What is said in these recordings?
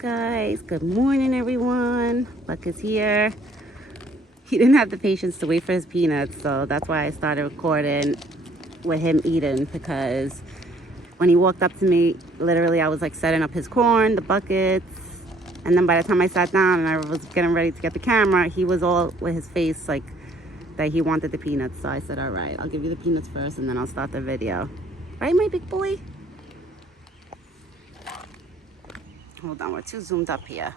Guys, good morning everyone. Buck is here. He didn't have the patience to wait for his peanuts, so that's why I started recording with him eating, because when he walked up to me, literally I was like setting up his corn, the buckets, and then by the time I sat down and I was getting ready to get the camera, he was all with his face like that he wanted the peanuts. So I said, all right, I'll give you the peanuts first and then I'll start the video. Right, my big boy? Hold on, we're too zoomed up here.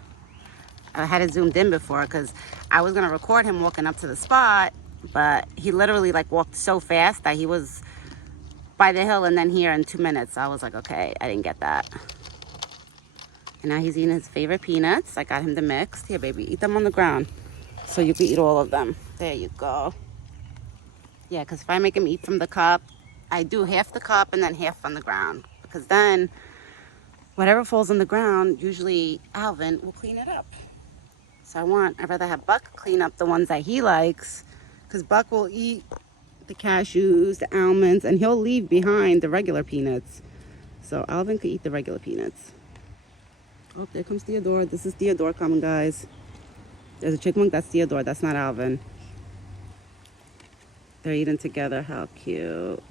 I had it zoomed in before because I was gonna record him walking up to the spot, but he literally like walked so fast that he was by the hill and then here in 2 minutes. So I was like, okay, I didn't get that. And now he's eating his favorite peanuts. I got him the mixed. Here, baby, eat them on the ground so you can eat all of them. There you go. Yeah, because if I make him eat from the cup, I do half the cup and then half on the ground, because then whatever falls on the ground, usually Alvin will clean it up. So I'd rather have Buck clean up the ones that he likes, because Buck will eat the cashews, the almonds, and he'll leave behind the regular peanuts. So Alvin could eat the regular peanuts. Oh, there comes Theodore. This is Theodore coming, guys. There's a chipmunk, that's Theodore, that's not Alvin. They're eating together, how cute.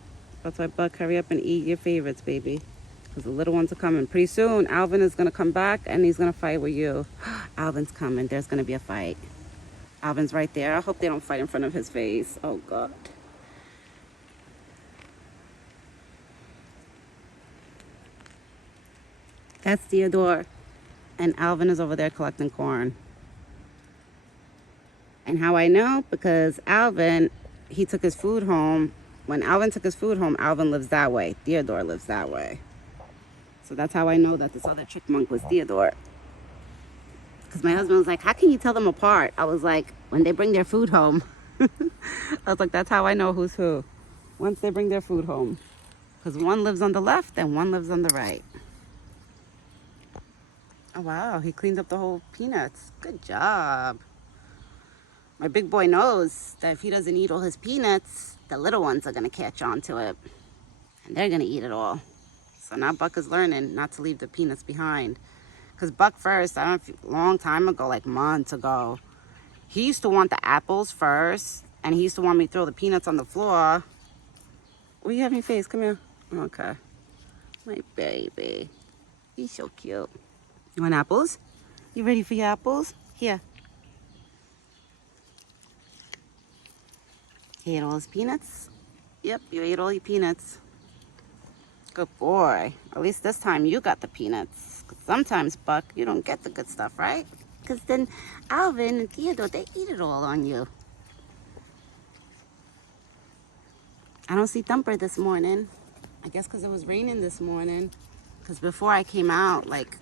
That's why, Buck, hurry up and eat your favorites, baby, because the little ones are coming. Pretty soon, Alvin is gonna come back and he's gonna fight with you. Alvin's coming, there's gonna be a fight. Alvin's right there. I hope they don't fight in front of his face. Oh, God. That's Theodore. And Alvin is over there collecting corn. And how I know? Because Alvin, he took his food home. When Alvin took his food home, Alvin lives that way. Theodore lives that way. So that's how I know that this other chipmunk was Theodore. Because my husband was like, how can you tell them apart? I was like, when they bring their food home. I was like, that's how I know who's who. Once they bring their food home. Because one lives on the left and one lives on the right. Oh, wow. He cleaned up the whole peanuts. Good job. My big boy knows that if he doesn't eat all his peanuts, the little ones are going to catch on to it. And they're going to eat it all. So now Buck is learning not to leave the peanuts behind. Because Buck first, I don't know, a long time ago, like months ago, he used to want the apples first. And he used to want me to throw the peanuts on the floor. What do you have in your face? Come here. Okay. My baby. He's so cute. You want apples? You ready for your apples? Here. He ate all his peanuts? Yep, you ate all your peanuts. Good boy. At least this time you got the peanuts. 'Cause sometimes, Buck, you don't get the good stuff, right? Because then Alvin and Theodore, they eat it all on you. I don't see Thumper this morning. I guess because it was raining this morning. Because before I came out, like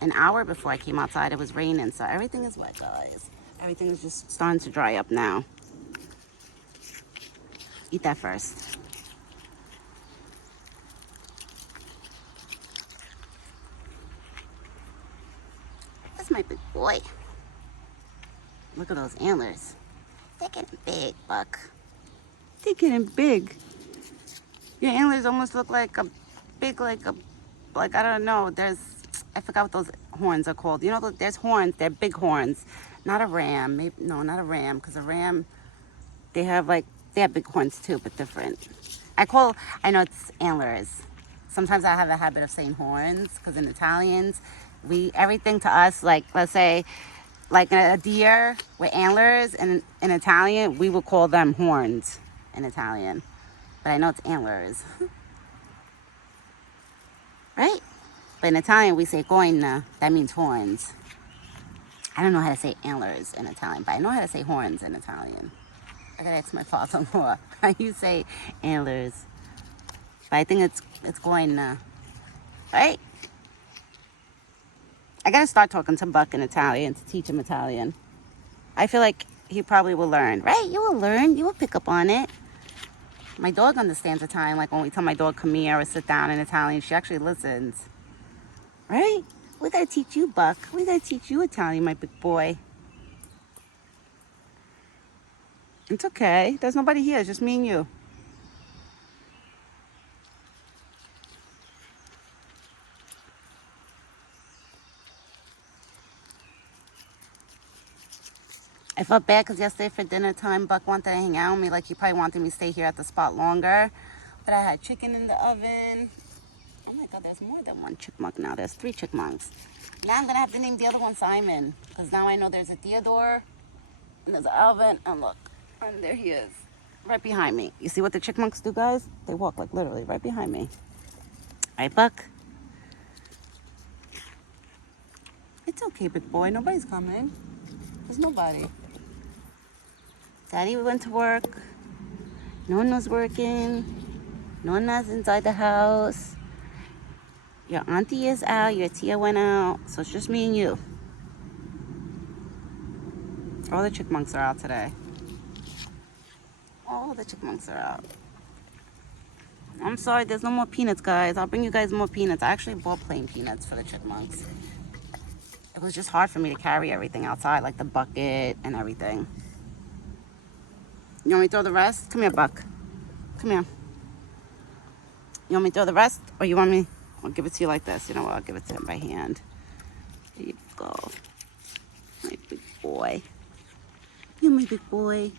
an hour before I came outside, it was raining. So everything is wet, guys. Everything is just starting to dry up now. Eat that first. That's my big boy. Look at those antlers. They're getting big, Buck. They're getting big. Your antlers almost look like a big, like I don't know. I forgot what those horns are called. You know, there's horns. They're big horns. Not a ram. Maybe, no, not a ram. Because a ram, they have big horns too, but different. I know it's antlers. Sometimes I have a habit of saying horns, because in Italians, everything to us, like, let's say, like a deer with antlers, and in Italian, we will call them horns in Italian. But I know it's antlers. Right? But in Italian, we say coina. That means horns. I don't know how to say antlers in Italian, but I know how to say horns in Italian. I gotta ask my father-in-law how you say antlers. But I think it's coina. Right? I gotta start talking to Buck in Italian to teach him Italian. I feel like he probably will learn. Right? You will learn. You will pick up on it. My dog understands Italian. Like when we tell my dog come here or sit down in Italian, she actually listens. Right? We gotta teach you, Buck. We gotta teach you Italian, my big boy. It's okay. There's nobody here. It's just me and you. I felt bad because yesterday for dinner time, Buck wanted to hang out with me. Like, he probably wanted me to stay here at the spot longer. But I had chicken in the oven. Oh my God, there's more than one chipmunk now. There's 3 chipmunks. Now I'm going to have to name the other one Simon. Because now I know there's a Theodore. And there's Alvin. And look. And there he is. Right behind me. You see what the chipmunks do, guys? They walk like literally right behind me. Right, Buck? It's okay, big boy. Nobody's coming. There's nobody. Daddy went to work. No one was working. No one was inside the house. Your auntie is out. Your Tia went out. So it's just me and you. All the chipmunks are out today. All the chipmunks are out. I'm sorry, there's no more peanuts, guys. I'll bring you guys more peanuts. I actually bought plain peanuts for the chipmunks. It was just hard for me to carry everything outside, like the bucket and everything. You want me to throw the rest? Come here, Buck. Come here. You want me to throw the rest? Or you want me? I'll give it to you like this. You know what? I'll give it to him by hand. Here you go. My big boy. You're my big boy.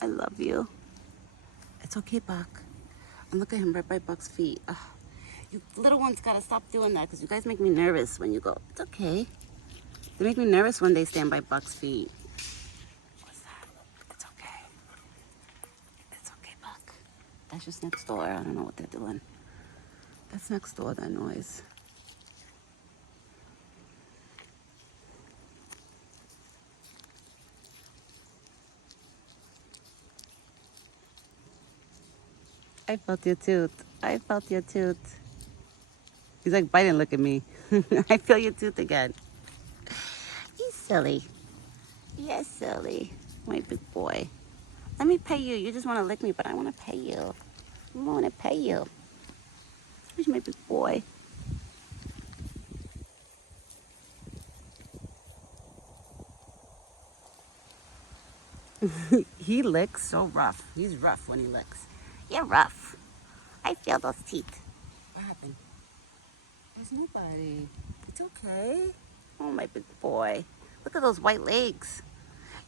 I love you. It's okay, Buck. And look at him right by Buck's feet. Ugh. You little ones gotta stop doing that because you guys make me nervous when you go. It's okay. They make me nervous when they stand by Buck's feet. What's that? It's okay. It's okay, Buck. That's just next door. I don't know what they're doing. That's next door, that noise. I felt your tooth. I felt your tooth. He's like biting, look at me. I feel your tooth again. He's silly. Yes, silly. My big boy. Let me pay you. You just want to lick me, but I want to pay you. I want to pay you. Where's my big boy? He licks so rough. He's rough when he licks. You're rough. I feel those teeth. What happened? There's nobody. It's okay. Oh, my big boy. Look at those white legs.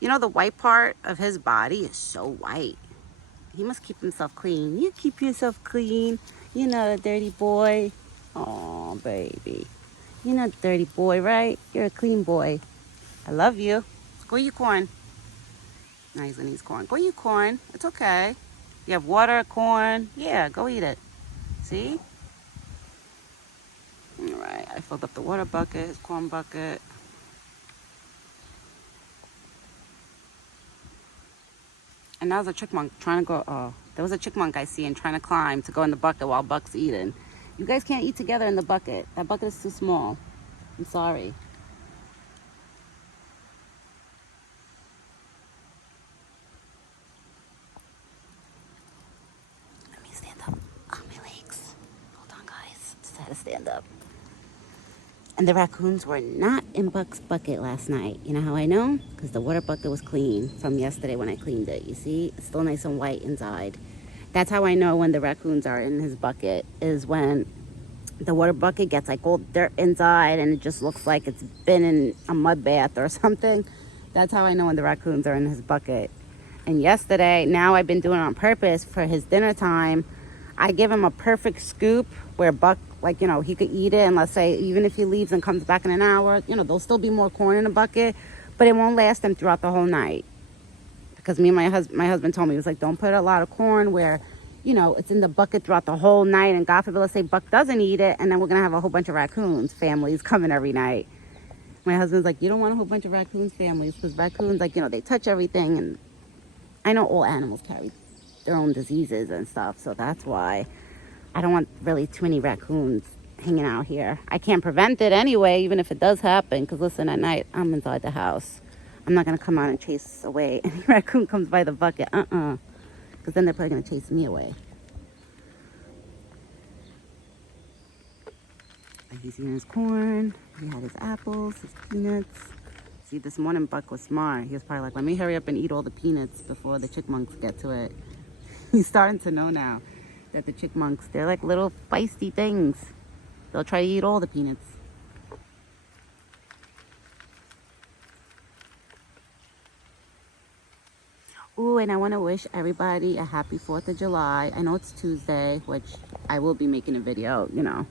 You know, the white part of his body is so white. He must keep himself clean. You keep yourself clean. You're not a dirty boy. Oh, baby. You're not a dirty boy, right? You're a clean boy. I love you. Go eat your corn. Now he's gonna eat his corn. Go eat your corn. It's okay. You have water, corn. Yeah, go eat it. See? All right, I filled up the water bucket, his corn bucket. And that was a chipmunk trying to go, oh, there was a chipmunk I see and trying to climb to go in the bucket while Buck's eating. You guys can't eat together in the bucket. That bucket is too small. I'm sorry. Let me stand up on my legs. Hold on, guys. Just had to stand up. And the raccoons were not in Buck's bucket last night. You know how I know? Because the water bucket was clean from yesterday when I cleaned it. You see? It's still nice and white inside. That's how I know when the raccoons are in his bucket, is when the water bucket gets like all dirt inside and it just looks like it's been in a mud bath or something. That's how I know when the raccoons are in his bucket. And yesterday, now I've been doing it on purpose for his dinner time. I give him a perfect scoop where Buck, like, you know, he could eat it. And let's say, even if he leaves and comes back in an hour, you know, there'll still be more corn in the bucket, but it won't last him throughout the whole night. Because me and my husband told me, he was like, don't put a lot of corn where, you know, it's in the bucket throughout the whole night. And God forbid, let's say Buck doesn't eat it. And then we're going to have a whole bunch of raccoons families coming every night. My husband's like, you don't want a whole bunch of raccoons families, because raccoons, like, you know, they touch everything. And I know all animals carry their own diseases and stuff. So that's why I don't want really too many raccoons hanging out here. I can't prevent it anyway, even if it does happen. Because listen, at night, I'm inside the house. I'm not going to come out and chase away any raccoon comes by the bucket. Because then they're probably going to chase me away. But he's eating his corn. He had his apples, his peanuts. See, this morning Buck was smart. He was probably like, let me hurry up and eat all the peanuts before the chipmunks get to it. He's starting to know now that the chipmunks, they're like little feisty things. They'll try to eat all the peanuts. Ooh, and I want to wish everybody a happy 4th of July. I know it's Tuesday, which I will be making a video, you know,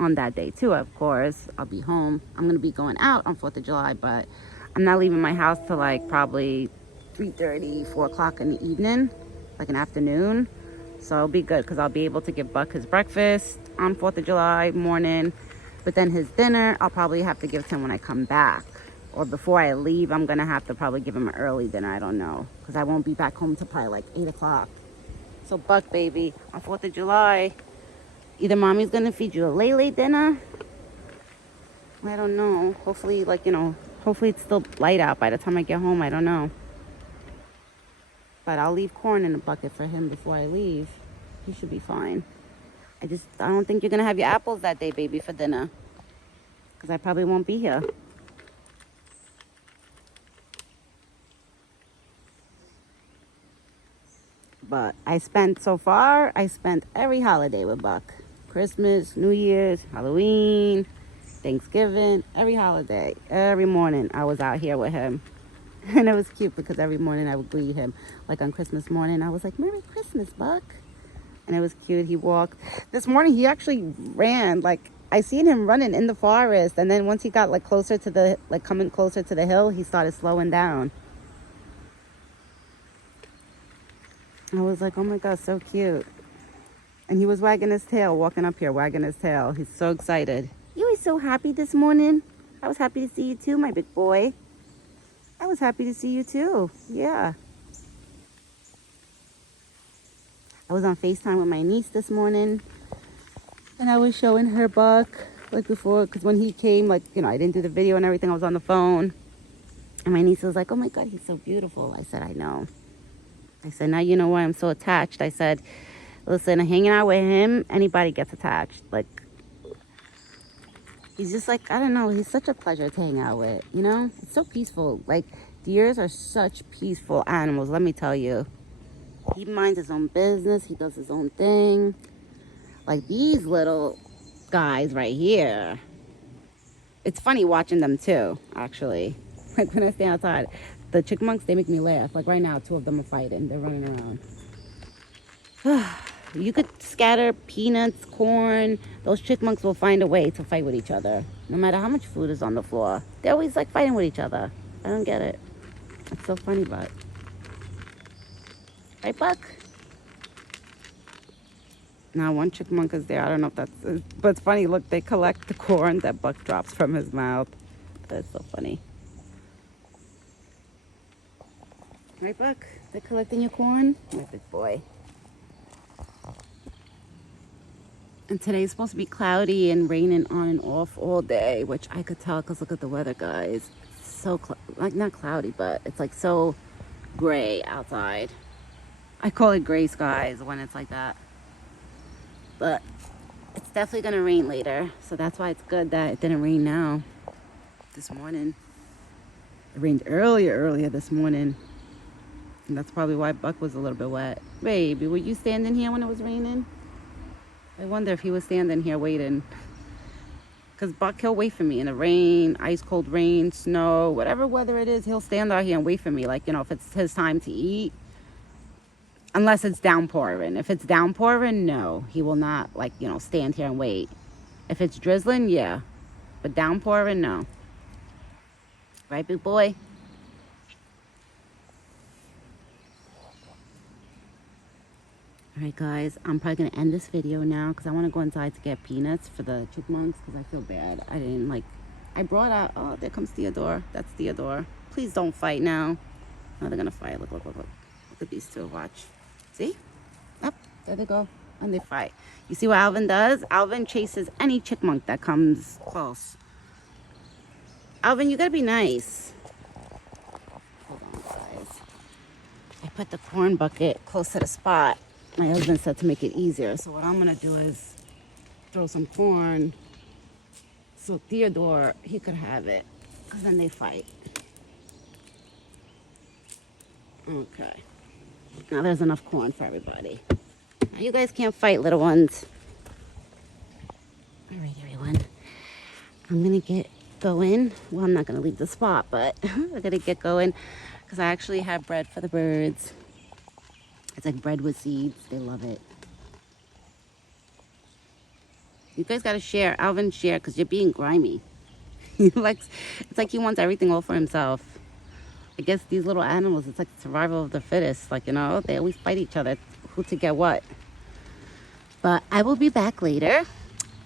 on that day too, of course. I'll be home. I'm going to be going out on 4th of July, but I'm not leaving my house till like probably 3:30, 4 o'clock in the evening, like an afternoon. So it'll be good because I'll be able to give Buck his breakfast on 4th of July morning. But then his dinner, I'll probably have to give to him when I come back. Or before I leave, I'm going to have to probably give him an early dinner. I don't know. Because I won't be back home till probably like 8 o'clock. So Buck, baby, on 4th of July, either mommy's going to feed you a late dinner. I don't know. Hopefully, like, you know, hopefully it's still light out by the time I get home. I don't know. But I'll leave corn in a bucket for him before I leave. He should be fine. I don't think you're going to have your apples that day, baby, for dinner. Because I probably won't be here. But I spent every holiday with Buck. Christmas, New Year's, Halloween, Thanksgiving, every holiday. Every morning I was out here with him. And it was cute because every morning I would greet him. Like on Christmas morning, I was like, Merry Christmas, Buck. And it was cute. He walked. This morning he actually ran. Like I seen him running in the forest. And then once he got like closer to the, like coming closer to the hill, he started slowing down. I was like, oh my God, so cute. And he was wagging his tail, walking up here, wagging his tail. He's so excited. You were so happy this morning. I was happy to see you too, my big boy. I was happy to see you too. Yeah. I was on FaceTime with my niece this morning. And I was showing her Buck, like before, because when he came, like, you know, I didn't do the video and everything. I was on the phone. And my niece was like, oh my God, he's so beautiful. I said, I know. I said, now you know why I'm so attached. I said, listen, hanging out with him, anybody gets attached. Like, he's just like, I don't know, he's such a pleasure to hang out with, you know? It's so peaceful. Like, deers are such peaceful animals, let me tell you. He minds his own business. He does his own thing. Like, these little guys right here. It's funny watching them, too, actually. Like, when I stay outside. The chipmunks, they make me laugh. Like, right now, 2 of them are fighting. They're running around. You could scatter peanuts, corn. Those chipmunks will find a way to fight with each other. No matter how much food is on the floor. They're always, like, fighting with each other. I don't get it. It's so funny, but... Right, Buck? Now, one chipmunk is there. I don't know if that's... But it's funny. Look, they collect the corn that Buck drops from his mouth. That's so funny. Right, Buck? They're collecting your corn? My big boy. And today's supposed to be cloudy and raining on and off all day, which I could tell because look at the weather, guys. It's so, like, not cloudy, but it's like so gray outside. I call it gray skies when it's like that. But it's definitely going to rain later. So that's why it's good that it didn't rain now. This morning. It rained earlier this morning. And that's probably why Buck was a little bit wet. Baby, were you standing here when it was raining? I wonder if he was standing here waiting. Because Buck, he'll wait for me in the rain, ice cold rain, snow, whatever weather it is, he'll stand out here and wait for me. Like, you know, if it's his time to eat. Unless it's downpouring. If it's downpouring, no. He will not, like, you know, stand here and wait. If it's drizzling, yeah. But downpouring, no. Right, big boy? Alright guys, I'm probably going to end this video now because I want to go inside to get peanuts for the chipmunks because I feel bad. I didn't like, I brought out, oh, there comes Theodore. That's Theodore. Please don't fight now. No, they're going to fight. Look. Look at these two. Watch. See? Up. There they go. And they fight. You see what Alvin does? Alvin chases any chipmunk that comes close. Alvin, you got to be nice. Hold on, guys. I put the corn bucket close to the spot. My husband said to make it easier. So what I'm going to do is throw some corn so Theodore, he could have it. Because then they fight. Okay. Now there's enough corn for everybody. Now you guys can't fight, little ones. All right, everyone. I'm going to get going. Well, I'm not going to leave the spot, but we're going to get going. Because I actually have bread for the birds. It's like bread with seeds. They love it. You guys gotta share. Alvin, share, because you're being grimy. He likes, it's like he wants everything all for himself. I guess these little animals, it's like survival of the fittest. Like, you know, they always fight each other. Who to get what. But I will be back later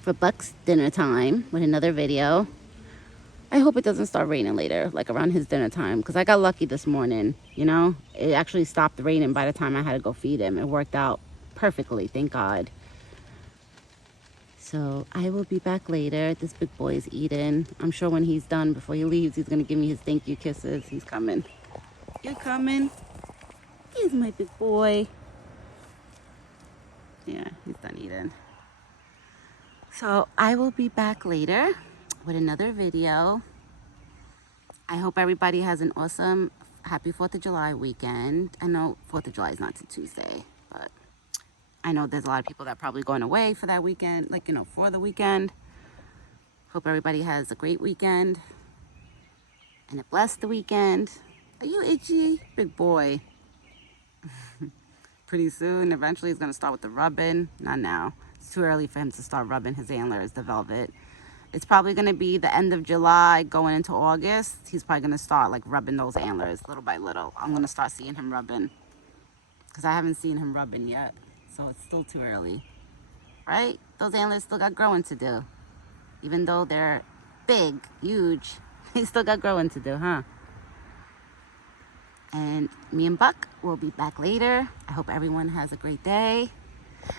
for Buck's dinner time with another video. I hope it doesn't start raining later, like around his dinner time, because I got lucky this morning, you know? It actually stopped raining by the time I had to go feed him. It worked out perfectly, thank God. So I will be back later. This big boy is eating. I'm sure when he's done, before he leaves, he's going to give me his thank you kisses. He's coming. You're coming. Here's my big boy. Yeah, he's done eating. So I will be back later with another video. I hope everybody has an awesome, happy 4th of July weekend. I know 4th of July is not till Tuesday, but I know there's a lot of people that are probably going away for that weekend, like, you know, for the weekend. Hope everybody has a great weekend and a blessed weekend. Are you itchy? Big boy. Pretty soon, eventually he's going to start with the rubbing. Not now. It's too early for him to start rubbing his antlers, the velvet. It's probably going to be the end of July going into August. He's probably going to start like rubbing those antlers little by little. I'm going to start seeing him rubbing because I haven't seen him rubbing yet. So it's still too early, right? Those antlers still got growing to do. Even though they're big, huge, they still got growing to do, huh? And me and Buck will be back later. I hope everyone has a great day.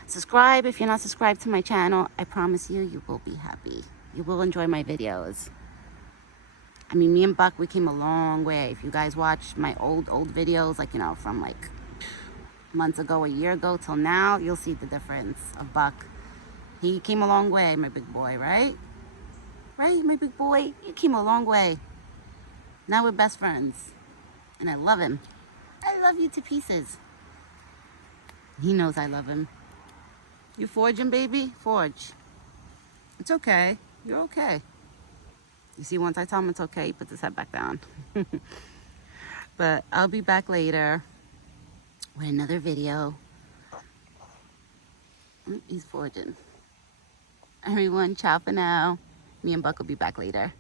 Subscribe if you're not subscribed to my channel. I promise you, you will be happy. You will enjoy my videos. I mean, me and Buck, we came a long way. If you guys watch my old videos, like, you know, from like months ago, a year ago till now, you'll see the difference of Buck. He came a long way, my big boy, right? Right, my big boy? You came a long way. Now we're best friends. And I love him. I love you to pieces. He knows I love him. You forging, baby? Forge. It's okay. You're okay. You see, once I tell him it's okay, he puts his head back down. But I'll be back later with another video. He's forging. Everyone, ciao for now. Me and Buck will be back later.